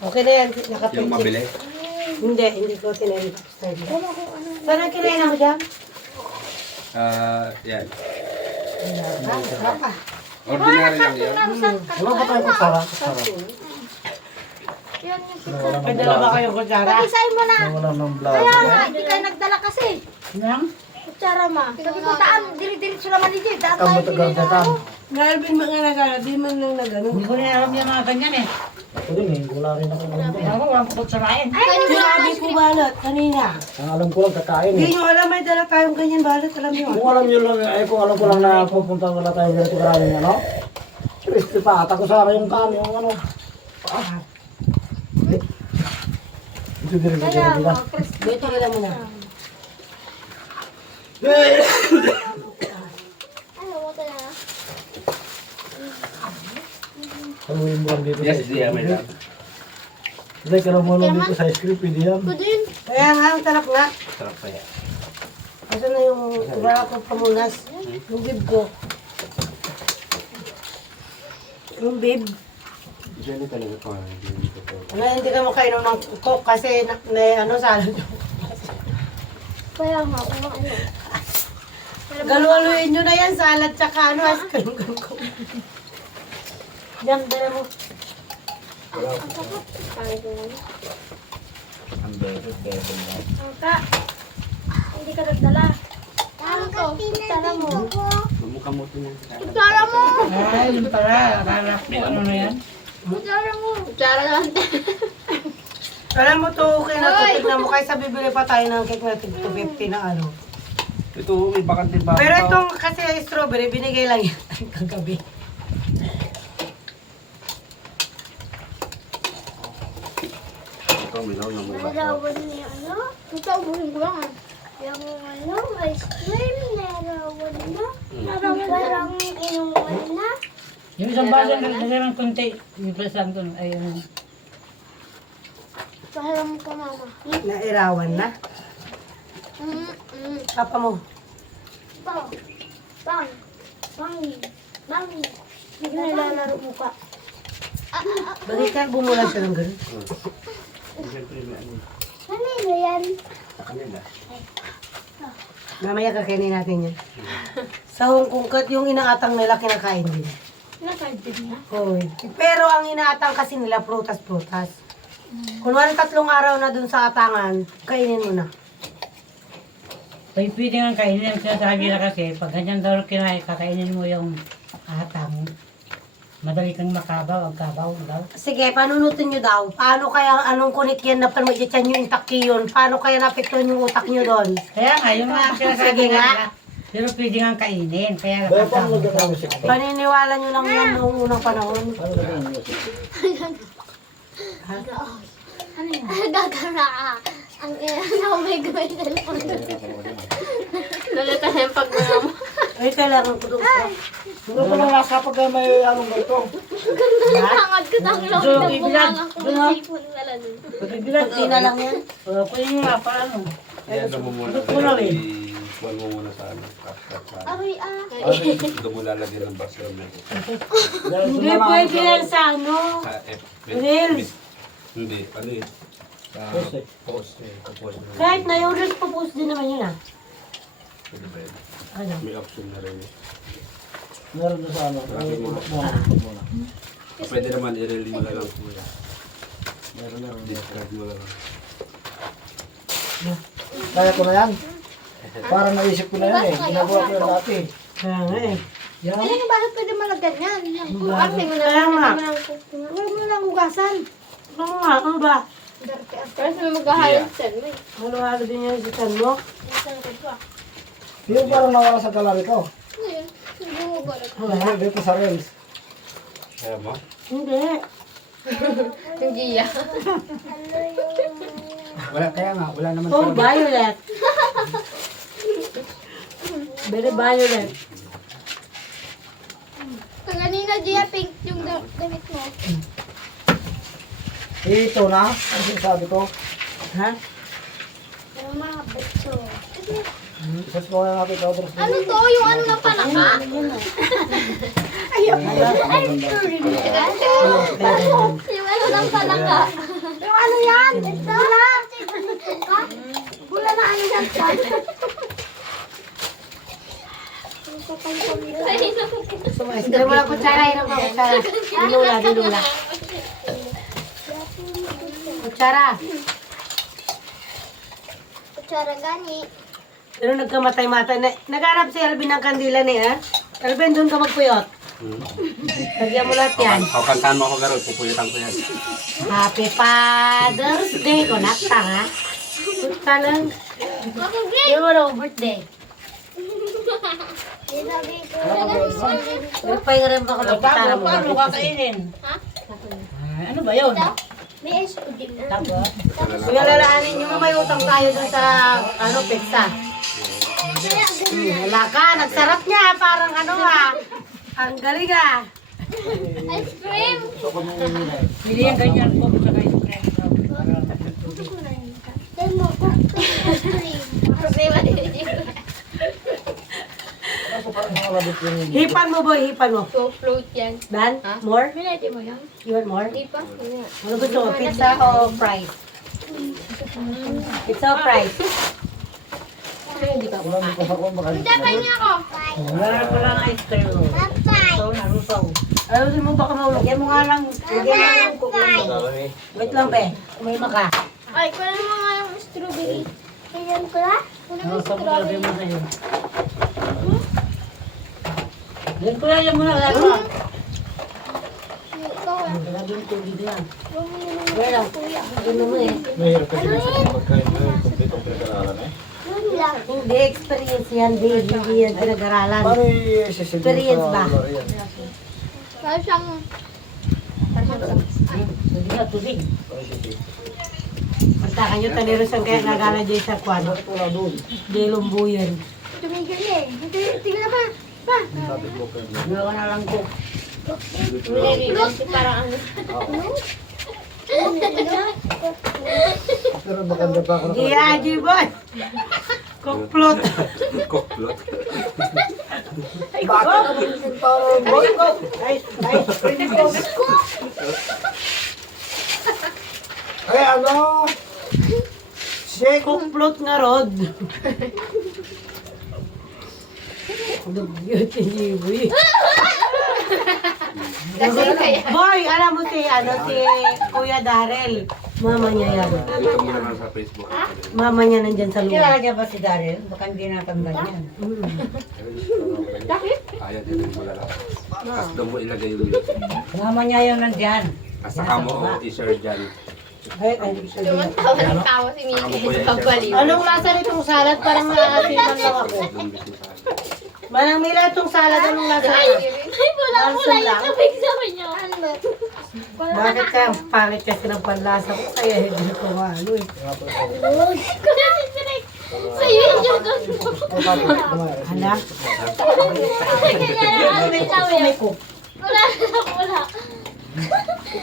Okay na yan, Yung nakapinsip. mabili. Hindi ko tinanong. Saan ang kinain mo dyan? Yan. Sarap ah. Ordinary lang yan. Wala ba tayong kutsara? May dala ba kayong kutsara? Pag-isahin mo na. Wala ng vlog. Kaya nga, hindi kayo nagdala kasi. Yang? Kutsara ma. Sabi ko, daan, diri-diritso naman ni Jay. Daan Ang tayo, matagal pili na na tan. ako. Galvin mga nagala, di man lang nagano. Hindi ko rin alam yung mga ganyan eh. Ako din eh, wala rin ako alam din. Ako, walang kutsarain. Ay, Sinabi ko balot kanina. Ang alam ko lang kakain Hindi eh. nyo alam, may dala tayong ganyan balot, alam nyo. Kung alam nyo lang, kung alam ko lang na pupunta wala tayong ganito karaming ano. Kristi pa, ata ko sana yung kan, yung ano. Ito din rin kaya ko mo, diba? Chris. Dito ka lang muna. Ano mo ito na? Haluin mo lang dito. Yes, yeah, may lang. Hindi ka lang mo lang dito sa ice cream, pwede yan. Pwede yun. Kaya nga, ang sarap nga. Sarap pa yan. Asa na yung wala ko pamunas? Yung bib ko. Yung bib. Diyan talaga pa. Ano, hindi ka makainom ng coke kasi ano, salad. Kaya nga, kung ano. Galualuin nyo na yan, salad tsaka ano, ice cream. Diyan, dala mo. Pangit mo. Ang bebe, bebe na. Angka. Hindi ka nagdala. Ano to? Kutsara mo. Mamukha mo ito niya. Kutsara mo! Ay, yun pala. Akala ko ano na yan. Kutsara mo. Kutsara lang. Alam mo to, okay na to. Tignan mo, kaysa bibili pa tayo ng cake na tig 250 na ano. Ito, may bakante ba? Pero itong kasi strawberry, binigay lang yan kagabi. Ito, may law na mo ba? Narawan niya ano? Ito, buhin ko lang ah. Yung ano, ice cream, narawan na. Parang inuwan na. Yung isang baso, nagdala ng konti. Yung plasan ko, ayun. Paharam ko mama. Nairawan na. Papa mo. Bang. Bang. Bangi. Bangi. Hindi ko nilalaro mo ka. Bakit ka bumula siya ng ganun? Siyempre, may ano. Kanino yan? Sa kanila. Mamaya kakainin natin yan. Sa Hong Kong, yung inaatang nila kinakain din. Nakain din na. Hoy. Pero ang inaatang kasi nila, prutas-prutas. Kunwari 3 araw na dun sa atangan, kainin mo na. Pwede nga kainin ang sinasabi na kasi, pag ganyan daw kinain, kakainin mo yung atang. Madali kang makabaw, ang kabaw daw. Sige, panunutin nyo daw. Paano kaya, anong kunit yan na panmagyan nyo yung takki yun? Paano kaya napektuhan yung utak nyo doon? Kaya nga, yung mga sinasabi Sige nga. nga. Pero pwede nga kainin, kaya Dahil paano nakakabaw. nagkakaroon music? Paniniwala nyo lang yan noong unang panahon. Paano nagkakaroon music? Gagara ka. Ang ina na may gawin na lang. Lalata na yung pagmula mo. Ay, kailangan ko doon. Ano pa lang nasa pag may anong ganito? Ganda ng hangad ko. Tangin lang So, ng ibilag. bunganga ko. Doon, ha? Sipon na lang. Pagbibilang, Kunti na lang yan. kunin mo nga, paano? Yan, doon mo muna. Ito na rin. Iwan mo muna sa ano. Sa Aray ah. Doon mo lalagyan ng basura mo. Hindi pwede yan sa ano. Sa Reels. Hindi, ano yun? Sa Post eh. post. Post. Kahit na yung reels po-post din naman yun ah. Pwede ba yun? Ano? May option na rin. Meron doon sa ano. Ay, muna. Pwede naman i-release mo na lang kuya. Meron na rin. Discard mo lang. Kaya ko na yan. Parang naisip ko na yan eh. Ginagawa ko yan dati. Kaya nga eh. Yan. Ano bakit pwede malagyan yan? Arte mo na Kaya lang. nga. Huwag mo lang hugasan. Ano nga, ano ba? Pero may maghahalos yan. May. Halo-halo din yung isitan mo. Isang ko pa. Yung parang nawala sa galari ko. Ano yun? Siguro ba? Wala. Dito sa Reels. Kaya mo? Hindi. Yung Gia. Wala, kaya nga. Wala naman Oh, violet. Very violet. Kanina Gia, pink yung damit mo. Ito na. Ang sinasabi ko. Ha? Yung mga beto. Isas ko nga natin ito. Ano to? Yung ano na panaka? Yung ano ng palaka? Yung ano yan? Bula. Bula na ano yan? Sige mo lang kutsara, hirap ka kutsara. Dilula. Kutsara. Kutsara gani. Pero nagkamatay-matay. Nagharap si Alvin ng kandila niya. Alvin, doon ka magpuyot. Lagyan mo lahat yan. Kantaan mo ako garo, pupuyutan ko yan. Happy Father's Day. Kunakta ha. Kunakta lang. Yung mo birthday. Nilagay ko. Nagpahinga ba ako ng gitara mo? Paano kakainin? Ha? Ano ba yun? May ice cream. Tapos? Kuya lalaanin nyo, may utang tayo dun sa pizza. Wala ka, nagsarap niya. Parang ano ha. Ang galing ha. Ice cream. Hindi yan ganyan po sa ice cream. Then mo ko ice cream. Hipan mo boy, hipan mo. So, float yan. Dan, more? Pinati mo yan? You want more? Di pa? Ano gusto mo? Pizza o fries? Pizza o fries? Hindi pa. Dapat niya ako. Wala ko lang ice cream. Bye-bye. So, narusaw. Ayaw mo baka maulog. Lagyan mo nga lang. Lagyan mo lang kung wait lang be. Kumain ka. Ay, kunin mo nga yung strawberry. Kailan ko na? Kunin mo yung Narusaw mo strawberry. lagay mo sa'yo. Yan ko lang yan muna. Lalo ka. Ikaw ah. Lagyan yung tubig yan. Huwag mo yun Wait lang. kuya. Ano mo eh. Mahirap kasi sa pagkain na kompletong pinag-aralan eh. Yun lang. Hindi, experience yan, babe. Hindi yan pinag-aralan. Paano i-sisigil Experience ba? yan? Kaya siyang... Hindi na tubig. Pagtakan nyo, talero siyang kaya nagala dyan sa kwan. Bakit wala doon? Di lumbuyan. Tumigil eh. Tingnan na pa. Pa. Sabi ko kayo. Gawa na lang ko. Parang ano. Pero maganda pa ako na Di aji boy. Kuplot. Koklot. Bakit naman parang boy? Ay, ano? Shake. Kuplot nga rod. Beauty ni boy. Boy, alam mo si Kuya Darrell. Mama niya yan. Dito mo na lang sa Facebook. Mama niya nandyan sa lugar. Kilala niya ba si Daryl? Baka hindi natanda yan. Ayan, dito mo na lang. Tapos doon mo ilagay yung link. Mama niya yung nandyan. At saka mo i-share dyan. Tumantawa ng tawa si Miki. Pagbaliw. Anong lasa nitong salad? Parang nakasiman lang ako. Doon business sa Manang Mila, itong salad, anong lasa? Ay, wala yung tubig sa kanya. Bakit ka? Pangit kasi ng panlasa ko, kaya hindi ko maano eh. Kuya si Direk. Sa'yo yung jugos mo. Hala? Kaya na ano may tawag. May cook. Wala.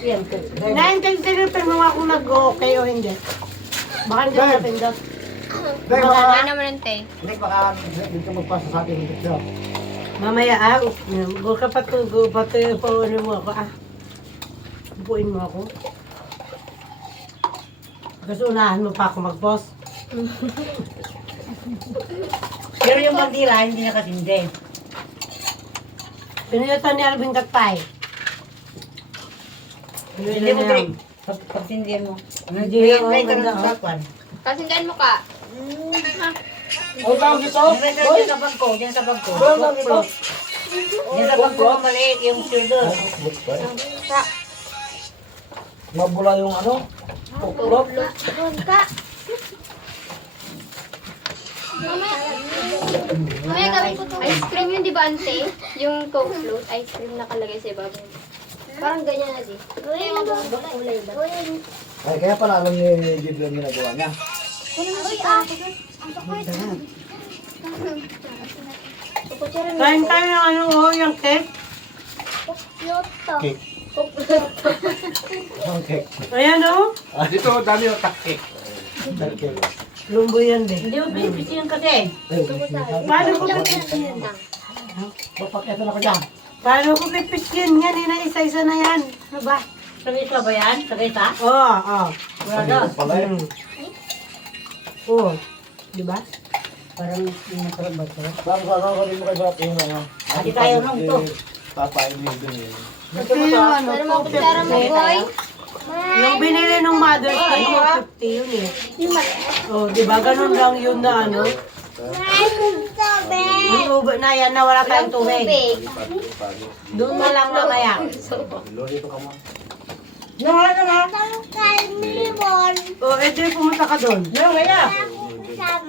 Yan, cook. Nahin kayo tinipin mo ako nag-okay o hindi. Baka hindi ko napindot. Dahil Wala baka, naman ang tay. Dahil baka hindi ka magpasa sa akin. Mamaya go ka pati po ano mo ako Upuin mo ako. Kasi unahan mo pa ako mag-post. Pero yung bandila, hindi na kasindi. Pinuyotan ni Alvin Katpay. Hindi mo, Drake. Pagsindihan mo. Hindi May ako ka ganda. ng sakwan. Kasindahan mo ka. Ang tawag dito? May ka dyan sa bag ko, dyan sa bag ko. Ang tawag dito? Dyan sa bag ko, maliit yung silver. Mabula yung ano? Kuklot. Doon ka. Mamaya gawin ko to. Ice cream yun, di ba, ante? Yung Coke float, ice cream nakalagay sa ibabaw. Parang ganyan na di. Uy, kulay ba? Uy, Ay, kaya pala alam ni Gideon yung ginagawa niya. uy, ang sakit. Kain tayo ng ano yung cake. Loto. Cake. Ang cake. Ayan o. Dito, dami yung takik. Cake. Lumbo yan din. Hindi mo pinipisiyan kasi. Paano ko pipisyan? Papakita na ko dyan. Paano ko pipisyan yan? Ina isa-isa na yan. Ano ba? Sagay ka ba yan? Sagay ka? Oo. Wala daw. Pala eh. Oo. Di ba? Parang yung masarap ba ito? Tapos ano rin mo kay Bap yung ano. Hindi tayo nung to. Papain din din. Ito yung ano, Pero makutsara mo, boy. yung binili ng Mother's Day, 250 yun eh. Oh, di ba? Ganun lang yun na ano. Yung tubig na yan na wala tayong tubig. Tubig. Doon na lang mamaya. Lorito ka mo. Yung ano na? Oh, ito yung pumunta ka doon. Yung kaya.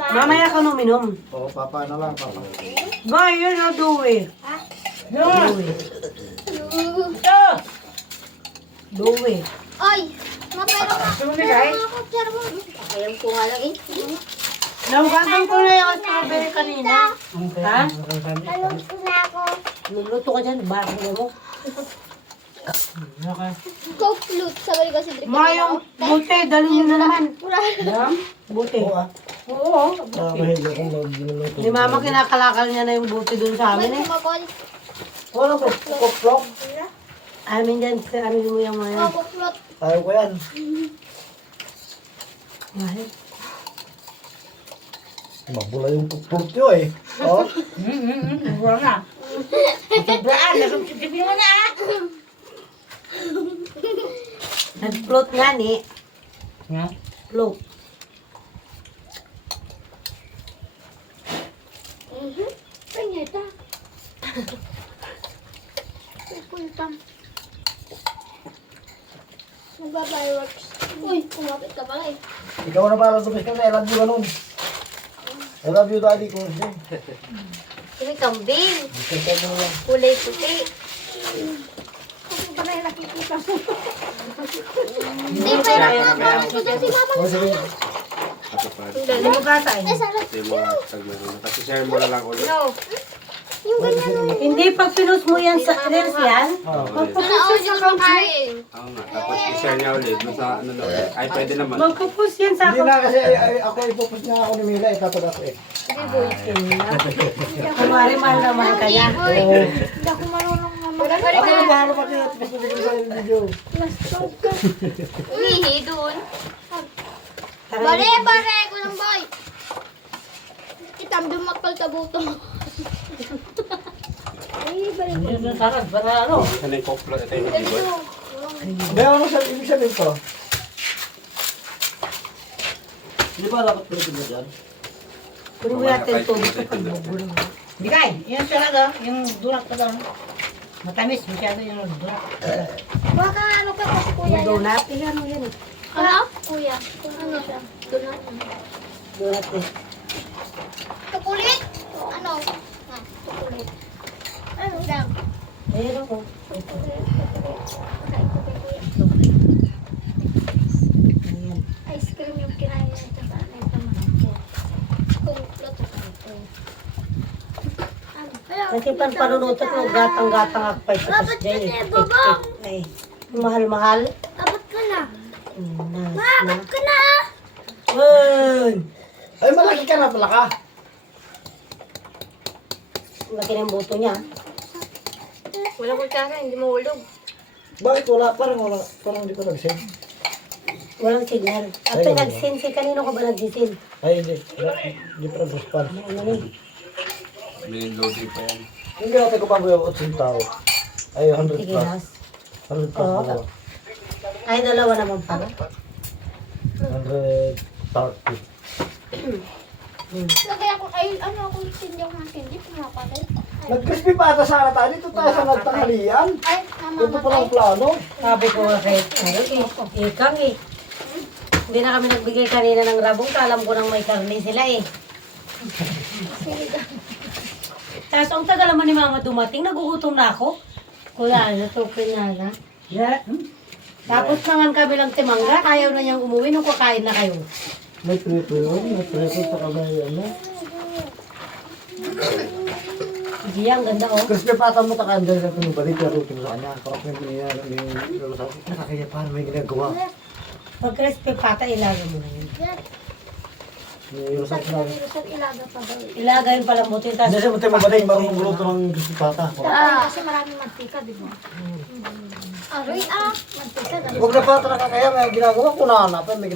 Mamaya ka numinom. Oo, papa na lang, papa. Boy, yun o, Dewey. Yung. Dewey. Ito. Dewey. Ay! Mapera ka. Sumigay. Makutsara mo. Alam ko nga lang eh. Nahugasan ko na yung strawberry kanina. Ha? Ha? Luluto ka dyan, bakit mo? Coke flute. Sabay ko si Drake. Mayong buti, dali nyo na naman. Yan. Buti. Oo ah. Oo. Mahilig akong magluluto. Ni mama kinakalakal niya na yung buti dun sa May amin eh. kumakol. Wala ko, kuklok. Amin dyan, amin mo yung mga. Oh, Coke flute. Ayaw ko yan. Ay, Mabula yung kuklok yun eh. Oo. Wala na. Sobraan. Nasumsipin mo na ah. nag-float nga ni. Nga. Float. Panyeta. Pupuntam. Magbabayworks. Uy, kumapit ka pala eh. Ikaw na para sa kasi I love you ganun. I love you daddy ko. Kasi kambing. Senta mo na lang. Kulay puti. Hindi, pera ka. Parang ko dyan si mama. O sige. Kapapad. Hindi mo kasay. Ito yung mga tagmeron na. Kasi share mo na lang ulit. No. Yung ganyan. Hindi, pag pinost mo yan sa reels yan, Oo. magpo-post Ano, yan sa account niya. kain. Oo nga. Tapos i-share niya ulit. Doon sa ano na ulit. Ay, pwede naman. Magpo-post yan sa Hindi account. na kasi ako ipupus niya ako ni Mila. Itatod ako eh. Kunwari, mahal na mahal ka niya. Oo. Hindi ako marunong naman. Ako na bahala pa kaya. Tapos ko sa video. Umihi doon. Tara, Bare ko ng boy. Itam dumakal tabuto. Ay, bare ko. Hindi yung sarap. Para ano? Ano yung coke ito yung Ganito. ibon. Hindi ako sa ibig sabihin ko. Di ba dapat pilitin mo dyan? kunin mo natin yung tubig sa pagbubulo. Bigay. Yung talaga. Yung durak ka lang. Matamis. Masyado yung durak. Baka ano ka kasi kuya. Yung donut, ano yan eh. Ano? Kuya. Ano siya? Donut. Donut eh. Tukulit? Ano? Ha, tukulit. Ano lang? Ayun ako. Tukulit. Pakain ko kay kuya. Ayan. Ice cream yung kinain niya. Tsaka ano yung tamang. Kumplot. Kasi panpanunutot mo, gatang-gatang akpay sa pasday. Ay, mahal-mahal. Abot ka na. Nas Abot ka na. Uy! Ay, malaki ka na pala ka. Laki ng buto niya. Walang kutsara, hindi mahulog. Bakit wala? Parang hindi ko nag-send. Walang signal. At Ay, nag-sin si kanino ka ba nag-sin? Ay, hindi. Hindi pa nag-respond. Ano ni? May loading pa yan. Hindi natin ko pa yung 8 tao. Ay, 100 Sige, plus. Nas. 100 plus Oo. na ba? Ay, dalawa naman pala. 130. Lagay ako, ay, ano ako, hindi ako hindi, pumapatay. Nag-crispy pa ata sana tayo. Dito tayo sa nagtanghalian. Ay, Dito pa lang namamatay. plano. Sabi ko kay Ikang eh. Hindi na kami nagbigay kanina ng rabong. Alam ko nang may karne sila eh. Tapos ang tagal naman ni Mama dumating, nagugutom na ako. Wala na, tukin na na. Yeah. Tapos naman kami lang timangga, ayaw na niyang umuwi nung kakain na kayo. May prito yun. May prito sa kamay. Ano? Hindi ang ganda oh. Crispy pa ata mo takaan dahil sa pinubalik. Pero ito sa kanya. Parang may piniyara. Nakakaya paano may ginagawa. Pag crispy pata, ilagay mo na yun. May ilusak na. Ilaga pa daw. Ilagay yung palambutin, Hindi tapos... siya matay magaling. Marunong magluto ng crispy pata. Kasi maraming mantika, di ba? Aroy ah. Huwag na pa talaga kaya may ginagawa ko na hanapin, may ginagawa.